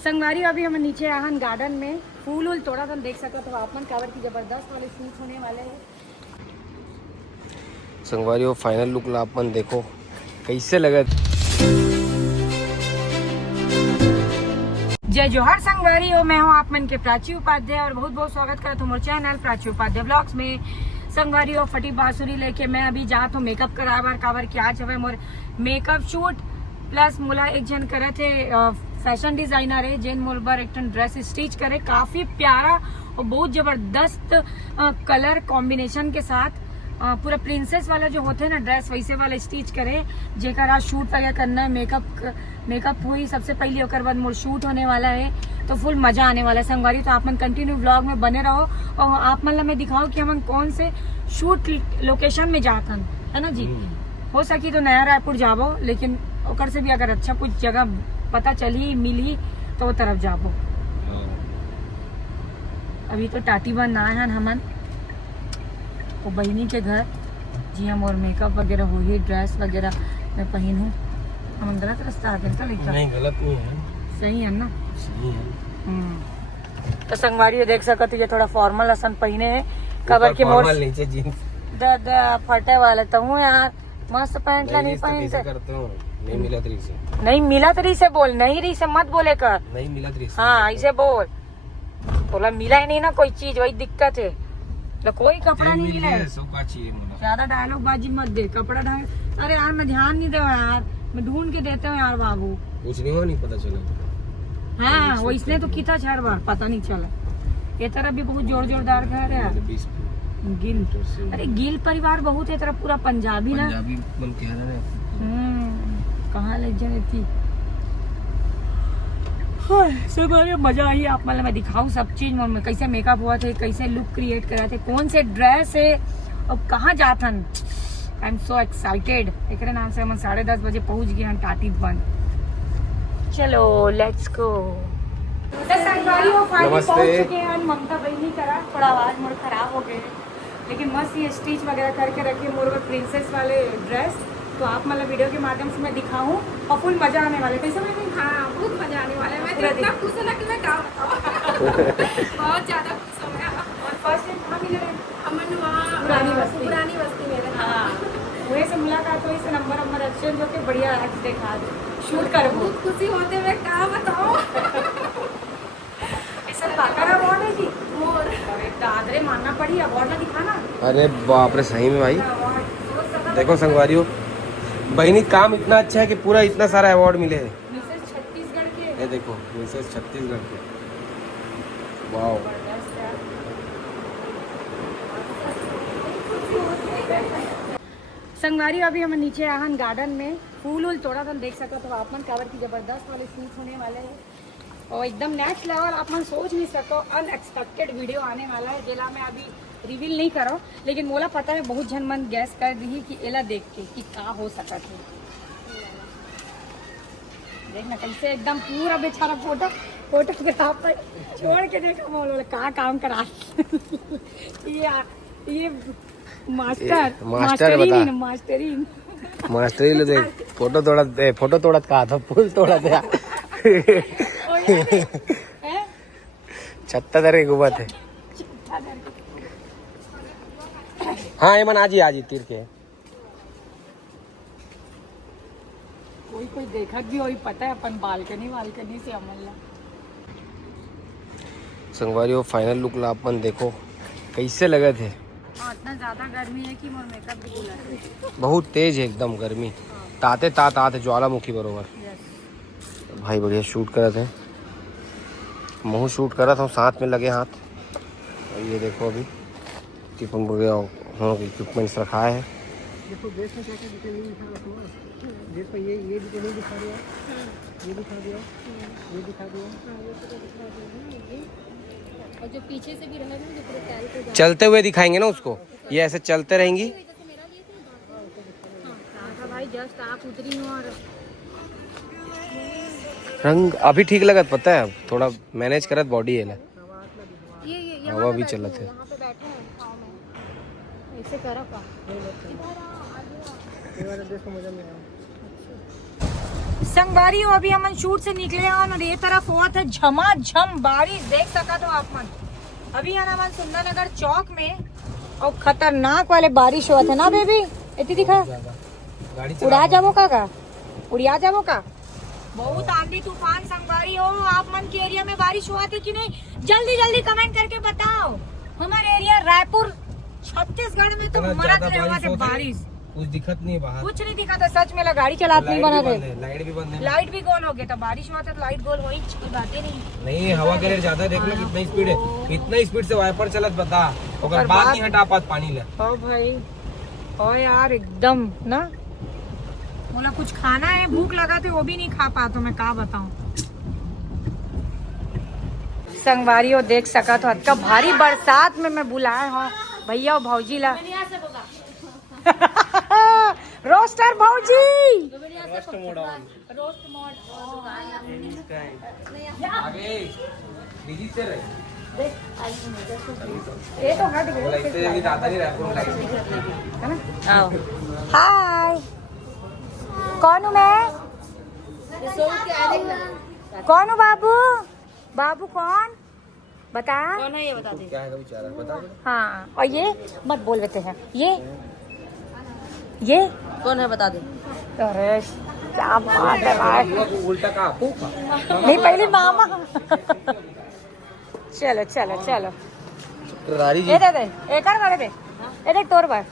संगवारी अभी हम नीचे आहन गार्डन में फूल वूल तोड़ा तो देख सको तो आपन कावर की जबरदस्त वाले शूट होने वाले हैं। संगवारी वो फाइनल लुक ला अपन देखो कैसे लगा। जय जोहर संगवारी हो, मैं हूँ आप मन के प्राची उपाध्याय और बहुत बहुत स्वागत करता हूँ चैनल प्राची उपाध्याय ब्लॉग्स में। संगवारी हो फटी बांसुरी लेके मैं अभी जात हूँ मेकअप करावर कावर के आज हवे मोर मेकअप शूट प्लस मोला एक जन करे थे फैशन डिजाइनर है जेन मोल बर एक ड्रेस स्टिच करे काफी प्यारा और बहुत जबरदस्त कलर कॉम्बिनेशन के साथ पूरा प्रिंसेस वाला जो होते हैं ना ड्रेस वैसे वाला स्टिच करे जेकर आज शूट वगैरह करना है। मेकअप हुई सबसे पहले ओकर बाद मोर शूट होने वाला है तो फुल मजा आने वाला है संगवारी। तो आप मन कंटिन्यू व्लॉग में बने रहो और आप मन मैं दिखाओ कि हम कौन से शूट लोकेशन में जातन है ना जी। हो सकी तो नया रायपुर जाबो लेकिन ओकर से भी अगर अच्छा कुछ जगह पता चली मिली तो वो तरफ जाबो। अभी तो टाटी बन ना है हमन वो बहनी के घर जी हम और मेकअप वगैरह हुई ड्रेस वगैरह मैं पहनूं हम गलत रास्ता आगे तो नहीं गलत नहीं है, सही है ना। सही है। तो संगवारी देख सकते ये थोड़ा फॉर्मल असन पहने है कवर के मोर नीचे जींस फटे वाले तो हूँ यार मस्त पैंट ला नहीं पहनते करते हो। नहीं मिला तरी से, नहीं मिला तरी से बोल, नहीं रही से मत बोले कर, नहीं मिला तरी से। हाँ ऐसे बोल बोला मिला ही नहीं ना कोई चीज वही दिक्कत है तो कोई कपड़ा नहीं मिला है। ज्यादा डायलॉग बाजी मत दे कपड़ा ढंग। अरे यार मैं ध्यान नहीं दे यार मैं ढूंढ के देते हूँ यार बाबू कुछ नहीं हुआ, नहीं पता चला। हाँ वो इसने तो किया हर बार पता नहीं चला। ये तरफ भी बहुत जोरदार घर है गिल। अरे गिल परिवार बहुत है तरफ पूरा पंजाबी ना मन कह रहा है। कहाँ ले जाए थी सब मजा आई। आप मतलब मैं दिखाऊं सब चीज में कैसे मेकअप हुआ थे कैसे लुक क्रिएट करा थे कौन से ड्रेस है और कहाँ जाथन। I am so excited. एक नाम से हम 10:30 बजे पहुंच गए हम टाटी बन। चलो लेट्स गो। नमस्ते। ममता बहनी करा थोड़ा आवाज मोर खराब हो गए लेकिन मस्त ये स्टिच वगैरह करके रखी मोर प्रिंसेस वाले ड्रेस तो आप मतलब वीडियो के माध्यम से मैं दिखाऊं और फुल मजा आने वाले कैसे मैं हाँ बहुत मजा आने वाला है। मैं तो इतना खुश हूँ ना कि मैं क्या बताऊँ बहुत ज्यादा खुश हूँ मैं। और फर्स्ट टाइम कहाँ मिले अमन वहाँ पुरानी बस्ती में हाँ वही से मुलाकात हुई से नंबर एक्सचेंज होके बढ़िया एक्ट देखा शूट कर बहुत खुशी होते मैं क्या बताऊँ। ऐसा पाकर अवार्ड है जी मोर अरे दादरे मानना पड़ी अवार्ड ना दिखाना। अरे बाप रे सही में भाई देखो संगवारियों बहनी काम इतना अच्छा है कि पूरा इतना सारा अवार्ड मिले हैं। मिसेस छत्तीसगढ़ के ये देखो मिसेस छत्तीसगढ़ के वाओ। संगवारी अभी हम नीचे आहन गार्डन में फूल वूल तोड़ा तो देख सको तो आप मन कावर की जबरदस्त वाले शूट होने वाले हैं और एकदम नेक्स्ट लेवल आप मन सोच नहीं सको अनएक्सपेक्टेड वीडियो आने वाला है जेला मैं अभी रिवील नहीं करो लेकिन मोला पता है बहुत जन मन गैस कर दी कि एला देख के कि का हो सकता है। देखना कैसे एकदम पूरा बेचारा फोटोग्राफ पर छोड़ के देखा बोलो कहाँ काम करा ये मास्टरी ले देख फोटो तोड़ा कहा था फूल तोड़ा था छत्ता दर घुमा थे। हाँ ये मन आज तीर के कोई देखत भी वही पता है अपन बालकनी से अमल संगवारी वो फाइनल लुक ला अपन देखो कैसे लगे थे। इतना ज्यादा गर्मी है कि मोर मेकअप भी बुला बहुत तेज है एकदम गर्मी ताते ज्वालामुखी बरोबर। भाई बढ़िया शूट करा थे मुँह शूट करा था साथ में लगे हाथ और ये देखो अभी टिफिन इक्विपमेंट्स रखा है। देखो बेस में क्या-क्या डिटेलिंग लिखा रखा है। बेस पर ये डिटेलिंग दिखा दिया, ये दिखा दिया, ये दिखा दिया, ये तो दिखा दिया। और जो पीछे से भी रहेगा ना जो पूरे कैरी पे चलते हुए दिखाएंगे ना उसको, ये ऐसे चलते रहेंगी। भाई जस्ट आप उतरी हो और रंग अभी ठीक लगत पता है थोड़ा मैनेज करत बॉडी है ये हवा भी चलत है। यहाँ पे बैठे हैं छाँव में ऐसे करो का ये वाला ड्रेस को मजा नहीं आया। संगवारी हो अभी हम शूट से निकले हैं और ये तरफ हुआ था झमाझम बारिश देख सका तो आप मन अभी है ना मन सुंदरनगर चौक में और खतरनाक वाले बारिश हुआ था ना बेबी इतनी दिखा उड़ा जाबो का उड़िया जाबो का बहुत आंधी तूफान संगवारी हो आप मन के एरिया में बारिश हुआ थी कि नहीं जल्दी जल्दी कमेंट करके बताओ हमारे एरिया रायपुर छत्तीसगढ़ में तो मरत रहे हुआ थे बारिश कुछ दिक्कत नहीं बाहर कुछ नहीं दिखा था सच में गाड़ी चलात नहीं बना थे लाइट भी बंद है लाइट भी गोल हो गया था बारिश हुआ था तो लाइट गोल हो ही बात ही नहीं हवा के ज्यादा देख लो कितना स्पीड है इतना स्पीड से वाइपर चलत बता अगर बात नहीं हटा पात पानी ले ओ भाई ओ यार एकदम ना बोला कुछ खाना है भूख लगा थे वो भी नहीं खा पा तो मैं क्या बताऊं संगवारी हो देख सका तो हद का भारी बरसात में मैं बुलाए हूँ भैया और भौजी ला रोस्टर भौजी आगे बिजी से रहे ये तो हट गया इतने जल्दी दादा नहीं रहा है ना आओ हाय कौन हूँ मैं कौन हूँ बाबू बाबू कौन बता कौन है ये बता दे। क्या है बेचारा बता दे हाँ और ये मत बोल देते हैं ये कौन है बता दे। अरे क्या बात है भाई उल्टा का फूफा नहीं पहले मामा चलो चलो चलो रारी ये दे एक और दे ये देख तोर बार